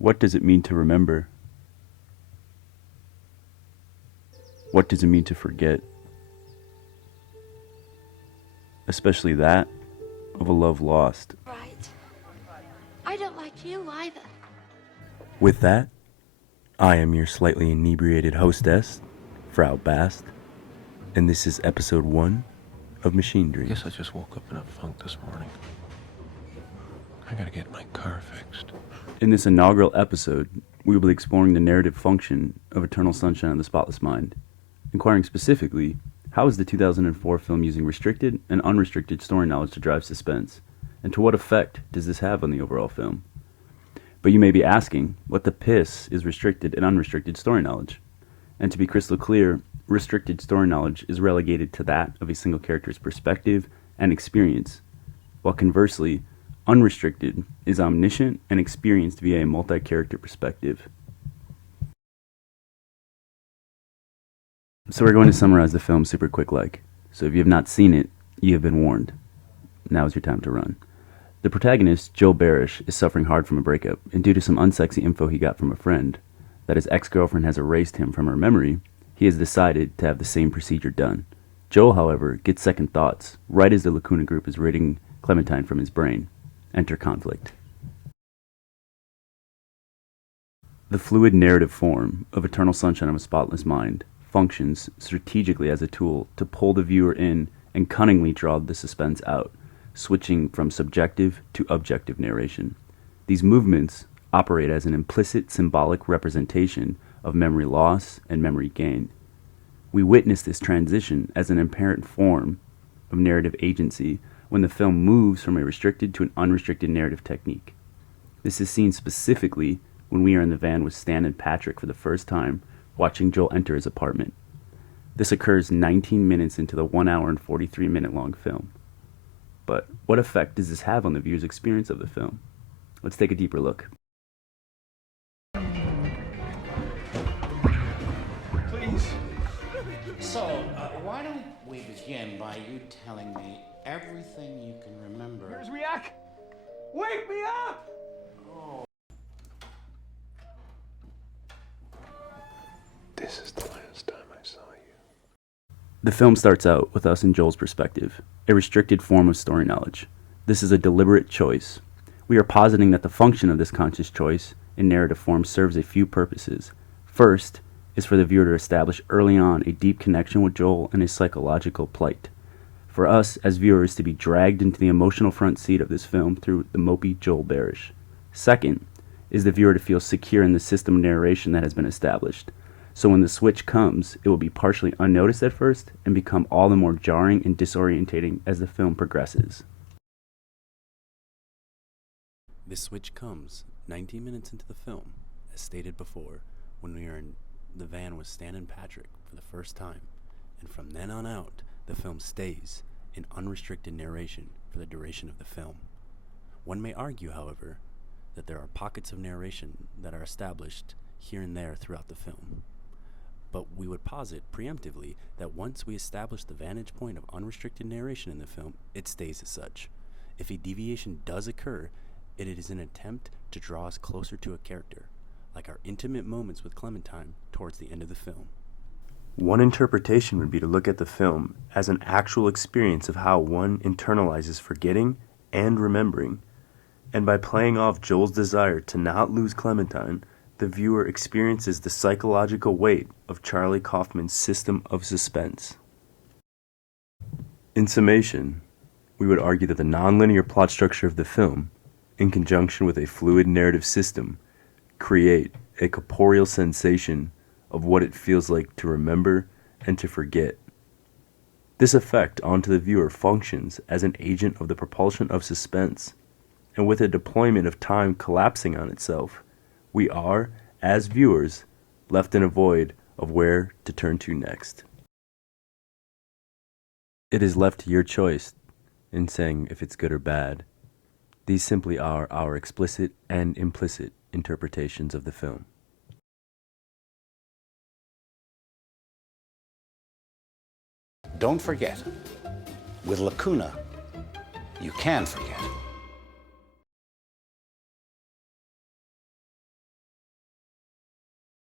What does it mean to remember? What does it mean to forget? Especially that of a love lost. Right. I don't like you either. With that, I am your slightly inebriated hostess, Frau Bast, and this is episode 1 of Machine I Dreams. guess I just woke up in a funk this morning. I gotta get my car fixed. In this inaugural episode, we will be exploring the narrative function of Eternal Sunshine of the Spotless Mind, inquiring specifically, how is the 2004 film using restricted and unrestricted story knowledge to drive suspense, and to what effect does this have on the overall film? But you may be asking, what the piss is restricted and unrestricted story knowledge? And to be crystal clear, restricted story knowledge is relegated to that of a single character's perspective and experience, while conversely, unrestricted is omniscient and experienced via a multi-character perspective. So we're going to summarize the film super quick like. So if you have not seen it, you have been warned. Now is your time to run. The protagonist, Joel Barish, is suffering hard from a breakup, and due to some unsexy info he got from a friend, that his ex-girlfriend has erased him from her memory, he has decided to have the same procedure done. Joel, however, gets second thoughts, right as the Lacuna group is raiding Clementine from his brain. Enter conflict. The fluid narrative form of Eternal Sunshine of a Spotless Mind functions strategically as a tool to pull the viewer in and cunningly draw the suspense out, switching from subjective to objective narration. These movements operate as an implicit symbolic representation of memory loss and memory gain. We witness this transition as an apparent form of narrative agency when the film moves from a restricted to an unrestricted narrative technique. This is seen specifically when we are in the van with Stan and Patrick for the first time, watching Joel enter his apartment. This occurs 19 minutes into the 1 hour and 43 minute long film. But what effect does this have on the viewer's experience of the film? Let's take a deeper look. Please. So, why don't we begin by you telling me everything you can remember? Where's Riak? Wake me up! This is the last time I saw you. The film starts out with us in Joel's perspective, a restricted form of story knowledge. This is a deliberate choice. We are positing that the function of this conscious choice in narrative form serves a few purposes. First is for the viewer to establish early on a deep connection with Joel and his psychological plight. For us as viewers to be dragged into the emotional front seat of this film through the mopey Joel Barish. Second is the viewer to feel secure in the system of narration that has been established. So when the switch comes, it will be partially unnoticed at first and become all the more jarring and disorientating as the film progresses. This switch comes 19 minutes into the film, as stated before, when we are in the van with Stan and Patrick for the first time, and from then on out, the film stays in unrestricted narration for the duration of the film. One may argue, however, that there are pockets of narration that are established here and there throughout the film. But we would posit preemptively that once we establish the vantage point of unrestricted narration in the film, it stays as such. If a deviation does occur, it is an attempt to draw us closer to a character, like our intimate moments with Clementine towards the end of the film. One interpretation would be to look at the film as an actual experience of how one internalizes forgetting and remembering, and by playing off Joel's desire to not lose Clementine, the viewer experiences the psychological weight of Charlie Kaufman's system of suspense. In summation, we would argue that the nonlinear plot structure of the film, in conjunction with a fluid narrative system, create a corporeal sensation of what it feels like to remember and to forget. This effect onto the viewer functions as an agent of the propulsion of suspense, and with a deployment of time collapsing on itself, we are, as viewers, left in a void of where to turn to next. It is left to your choice in saying if it's good or bad. These simply are our explicit and implicit interpretations of the film. Don't forget, with Lacuna, you can forget.